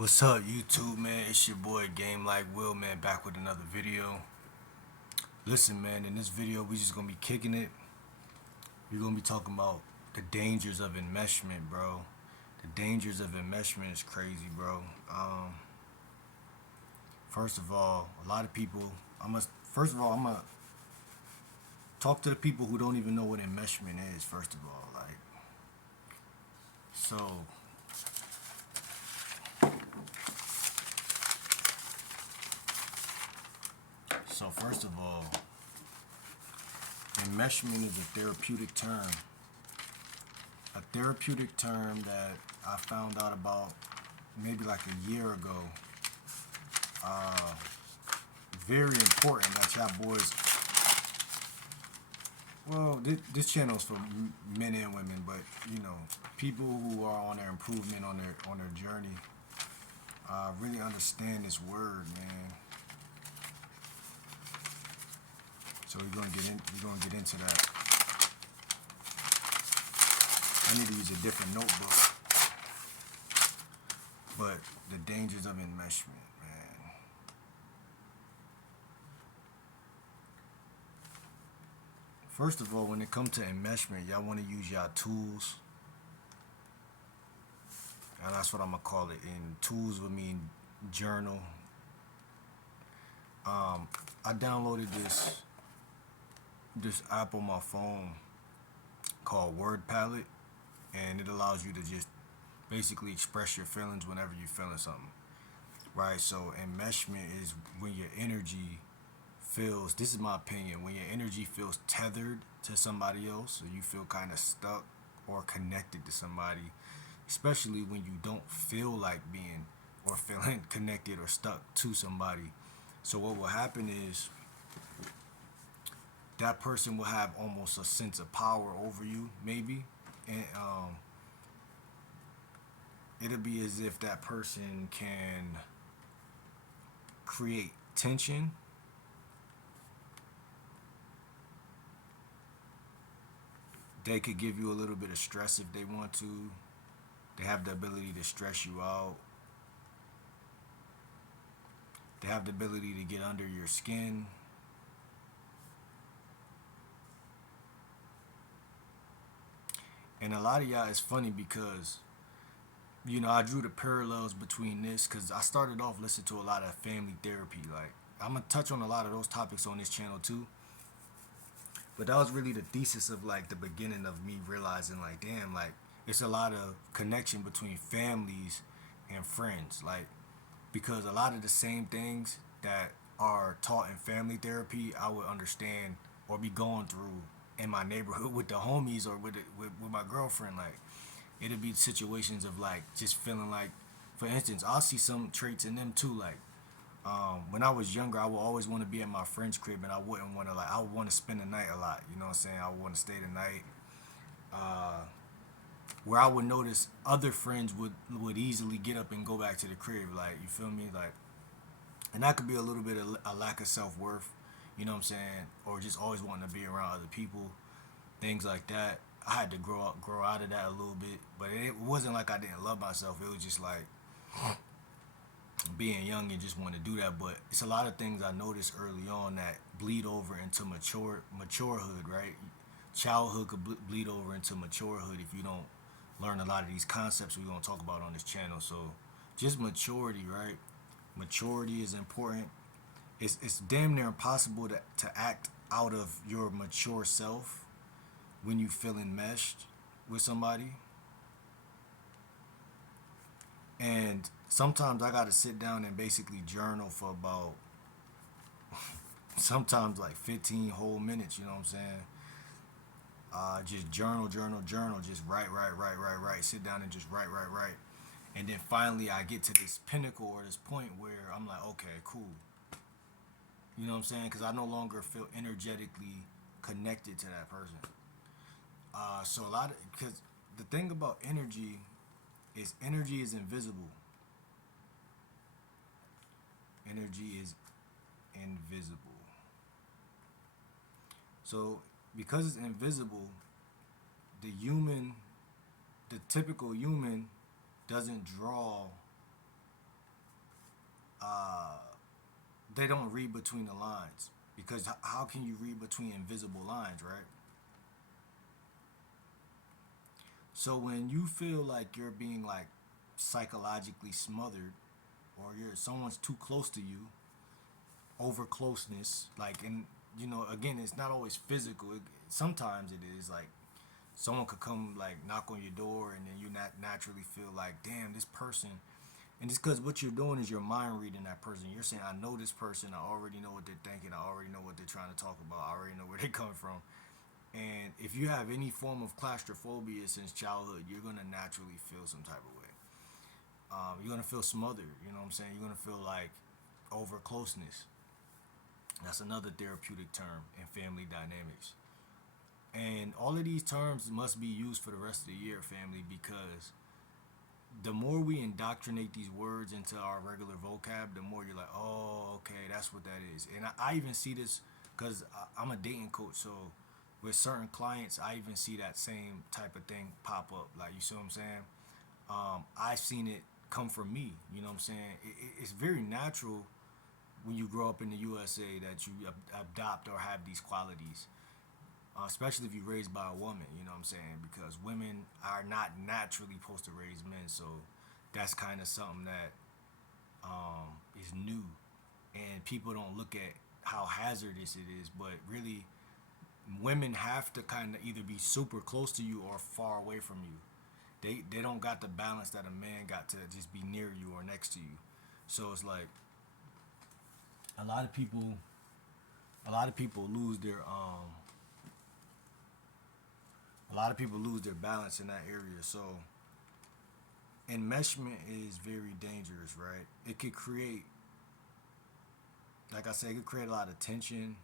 What's up, YouTube, man? It's your boy Game Like Will, man, back with another video. Listen, man, in this video, we just gonna be kicking it. We're gonna be talking about the dangers of enmeshment, bro. The dangers of enmeshment is crazy, bro. First of all, a lot of people. I'm gonna talk to the people who don't even know what enmeshment is. First of all, so. So first of all, enmeshment is a therapeutic term. A therapeutic term that I found out about maybe like a year ago. Very important that y'all boys. Well, this channel is for men and women, but people who are on their improvement on their journey, really understand this word, man. So we're gonna get into that. I need to use a different notebook. But the dangers of enmeshment, man. First of all, when it comes to enmeshment, y'all want to use y'all tools. And that's what I'm gonna call it. And tools would mean journal. I downloaded this app on my phone called Word Palette, and it allows you to just basically express your feelings whenever you're feeling something, right? So enmeshment is when your energy feels, this is my opinion, when your energy feels tethered to somebody else, or you feel kind of stuck or connected to somebody, especially when you don't feel like being or feeling connected or stuck to somebody. So what will happen is that person will have almost a sense of power over you, maybe, and it'll be as if that person can create tension. They could give you a little bit of stress if they want to. They have the ability to stress you out. They have the ability to get under your skin. And a lot of y'all, it's funny because, I drew the parallels between this because I started off listening to a lot of family therapy. Like, I'm going to touch on a lot of those topics on this channel too. But that was really the thesis of like the beginning of me realizing like, damn, like it's a lot of connection between families and friends. Like, because a lot of the same things that are taught in family therapy, I would understand or be going through in my neighborhood with the homies or with my girlfriend. Like, it'd be situations of like just feeling like, for instance, I'll see some traits in them too. Like, when I was younger, I would always want to be at my friend's crib, and I wouldn't want to, like, I would want to spend the night a lot. You know what I'm saying? I would want to stay the night. Where I would notice other friends would easily get up and go back to the crib. Like, you feel me? Like, and that could be a little bit of a lack of self worth. You know what I'm saying? Or just always wanting to be around other people, things like that. I had to grow out of that a little bit, but it wasn't like I didn't love myself. It was just like being young and just want to do that. But it's a lot of things I noticed early on that bleed over into maturehood, right? Childhood could bleed over into maturehood if you don't learn a lot of these concepts we're going to talk about on this channel. So just maturity, right? Maturity is important. It's damn near impossible to act out of your mature self when you feel enmeshed with somebody. And sometimes I got to sit down and basically journal for about sometimes like 15 whole minutes, you know what I'm saying? Just journal, just write. Sit down and just write. And then finally I get to this pinnacle or this point where I'm like, okay, cool. You know what I'm saying? Because I no longer feel energetically connected to that person. So because the thing about energy is invisible. Energy is invisible. So because it's invisible, the typical human doesn't draw uh, they don't read between the lines because how can you read between invisible lines, right? So when you feel like you're being like psychologically smothered, or you're someone's too close to you, over closeness, like, and again, it's not always physical. Sometimes it is like someone could come like knock on your door, and then you not naturally feel like, damn, this person. And it's because what you're doing is you're mind reading that person. You're saying, I know this person. I already know what they're thinking. I already know what they're trying to talk about. I already know where they're coming from. And if you have any form of claustrophobia since childhood, you're gonna naturally feel some type of way. You're gonna feel smothered. You know what I'm saying? You're gonna feel like over closeness. That's another therapeutic term in family dynamics. And all of these terms must be used for the rest of the year, family, because the more we indoctrinate these words into our regular vocab, the more you're like, oh, okay, that's what that is. And I even see this because I'm a dating coach, so with certain clients, I even see that same type of thing pop up. Like, you see what I'm saying? I've seen it come from me. You know what I'm saying? It's very natural when you grow up in the USA that you adopt or have these qualities, especially if you're raised by a woman. You know what I'm saying? Because women are not naturally supposed to raise men, so that's kind of something that is new, and people don't look at how hazardous it is. But really, women have to kind of either be super close to you or far away from you. They don't got the balance that a man got to just be near you or next to you. So it's like a lot of people a lot of people lose their a lot of people lose their balance in that area. So enmeshment is very dangerous, right? It could create, like I said, it could create a lot of tension.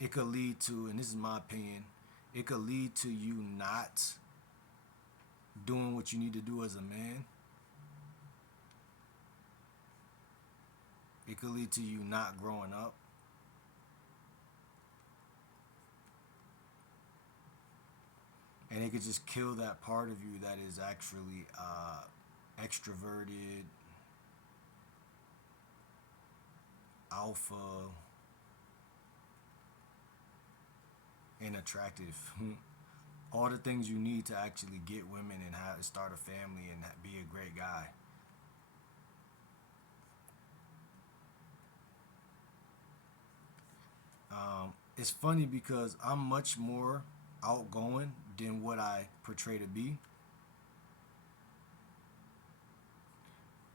It could lead to, and this is my opinion, it could lead to you not doing what you need to do as a man. It could lead to you not growing up. And it could just kill that part of you that is actually extroverted, alpha, and attractive. All the things you need to actually get women and start a family and be a great guy. It's funny because I'm much more outgoing than what I portray to be,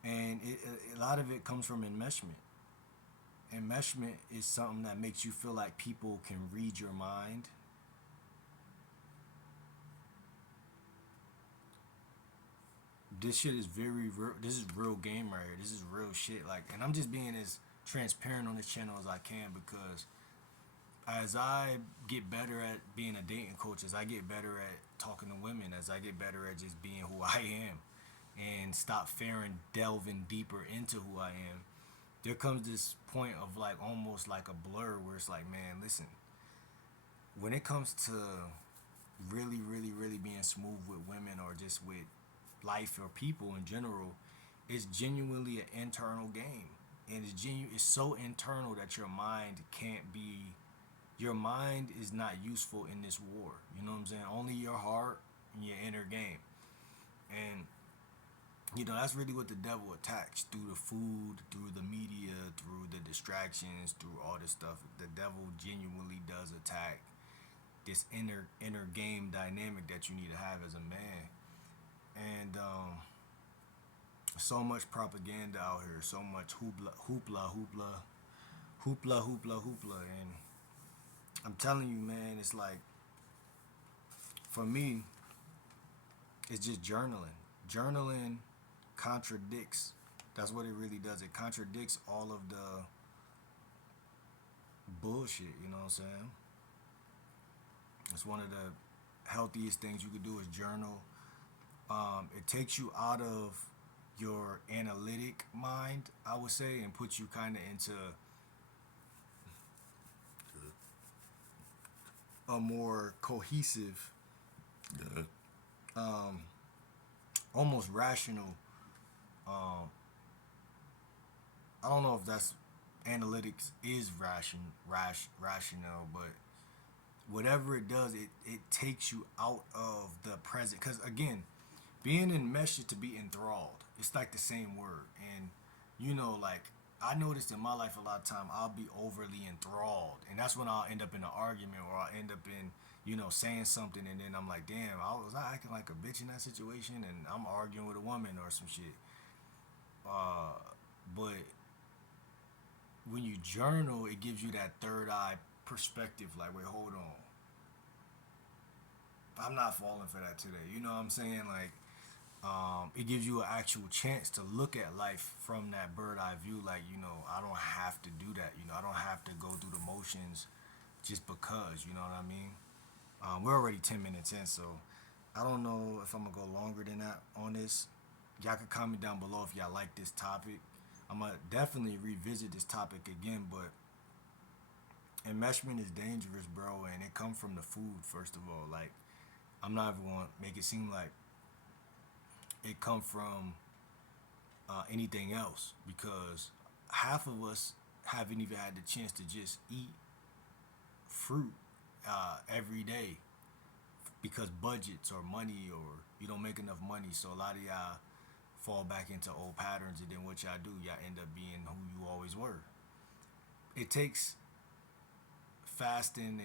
and a lot of it comes from enmeshment. Enmeshment is something that makes you feel like people can read your mind. This shit is very real. This is real game right here. This is real shit. Like, and I'm just being as transparent on this channel as I can because as I get better at being a dating coach, as I get better at talking to women, as I get better at just being who I am, and stop fearing delving deeper into who I am, there comes this point of like almost like a blur where it's like, man, listen, when it comes to really, really, really being smooth with women or just with life or people in general, it's genuinely an internal game. And it's so internal that your mind can't be, your mind is not useful in this war. You know what I'm saying? Only your heart and your inner game. And that's really what the devil attacks through the food, through the media, through the distractions, through all this stuff. The devil genuinely does attack this inner game dynamic that you need to have as a man. And so much propaganda out here, so much hoopla, and I'm telling you, man, it's like, for me, it's just journaling. Journaling contradicts. That's what it really does. It contradicts all of the bullshit. You know what I'm saying? It's one of the healthiest things you could do is journal. It takes you out of your analytic mind, I would say, and puts you kind of into a more cohesive, um, almost rational I don't know if that's analytics is rational, but whatever it does, it takes you out of the present. Because again, being enmeshed is to be enthralled. It's like the same word, and like I noticed in my life a lot of time I'll be overly enthralled, and that's when I'll end up in an argument or I'll end up in saying something, and then I'm like, damn, I acting like a bitch in that situation, and I'm arguing with a woman or some shit. Uh, but when you journal, it gives you that third eye perspective. Like, wait, hold on, I'm not falling for that today. You know what I'm saying? Like, it gives you an actual chance to look at life from that bird eye view. Like, I don't have to do that. I don't have to go through the motions just because. You know what I mean? We're already 10 minutes in, so I don't know if I'm gonna go longer than that on this. Y'all can comment down below if y'all like this topic. I'm gonna definitely revisit this topic again, but enmeshment is dangerous, bro, and it comes from the food first of all. Like, I'm not even gonna make it seem like it come from anything else, because half of us haven't even had the chance to just eat fruit every day because budgets or money, or you don't make enough money. So a lot of y'all fall back into old patterns, and then what y'all do, y'all end up being who you always were. It takes fasting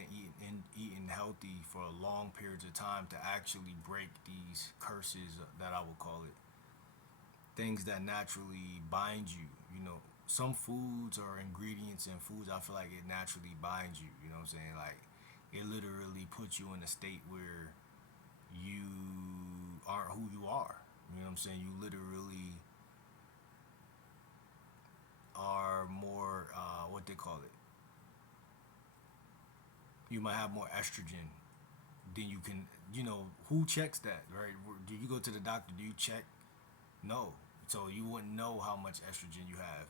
and eating healthy for long periods of time to actually break these curses, that I would call it, things that naturally bind you. Some foods or ingredients in foods, I feel like it naturally binds you. You know what I'm saying? Like, it literally puts you in a state where you aren't who you are. You know what I'm saying? You literally are more, what they call it. You might have more estrogen than you can. Who checks that, right? Do you go to the doctor? Do you check? No. So you wouldn't know how much estrogen you have.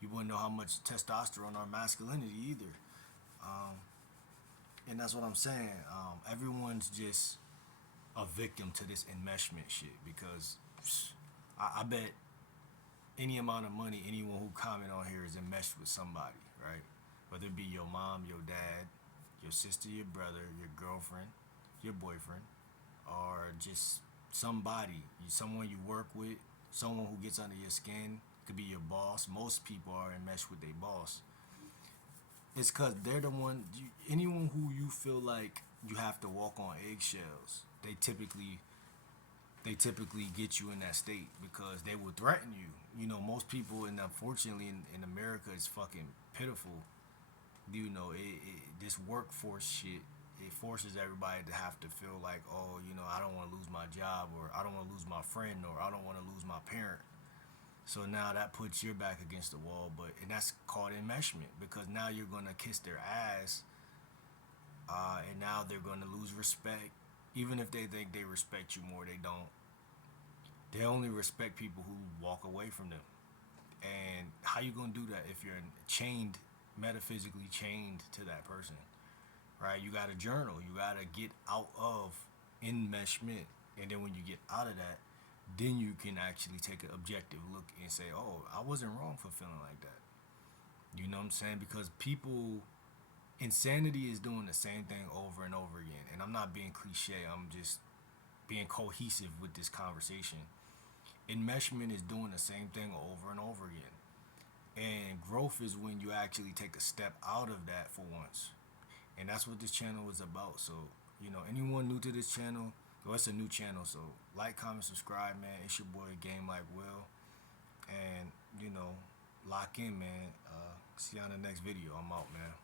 You wouldn't know how much testosterone or masculinity either. Um, and that's what I'm saying. Everyone's just a victim to this enmeshment shit, because I bet any amount of money anyone who comment on here is enmeshed with somebody, right? Whether it be your mom, your dad, your sister, your brother, your girlfriend, your boyfriend, or just somebody, someone you work with, someone who gets under your skin. Could be your boss. Most people are enmeshed with their boss. It's because they're the one. Anyone who you feel like you have to walk on eggshells, they typically get you in that state because they will threaten you. Most people, and unfortunately in America, it's fucking pitiful. This workforce shit, it forces everybody to have to feel like, oh, I don't want to lose my job, or I don't want to lose my friend, or I don't want to lose my parent. So now that puts your back against the wall, and that's called enmeshment, because now you're gonna kiss their ass, and now they're gonna lose respect. Even if they think they respect you more, they don't. They only respect people who walk away from them. And how you gonna do that if you're chained, metaphysically chained to that person, right? You gotta journal. You gotta get out of enmeshment, and then when you get out of that, then you can actually take an objective look and say, oh, I wasn't wrong for feeling like that. You know what I'm saying? Because insanity is doing the same thing over and over again. And I'm not being cliche, I'm just being cohesive with this conversation. Enmeshment is doing the same thing over and over again. And growth is when you actually take a step out of that for once. And that's what this channel is about. So, anyone new to this channel, well, it's a new channel, so like, comment, subscribe, man. It's your boy Game Like Will, and lock in, man. See you on the next video. I'm out, man.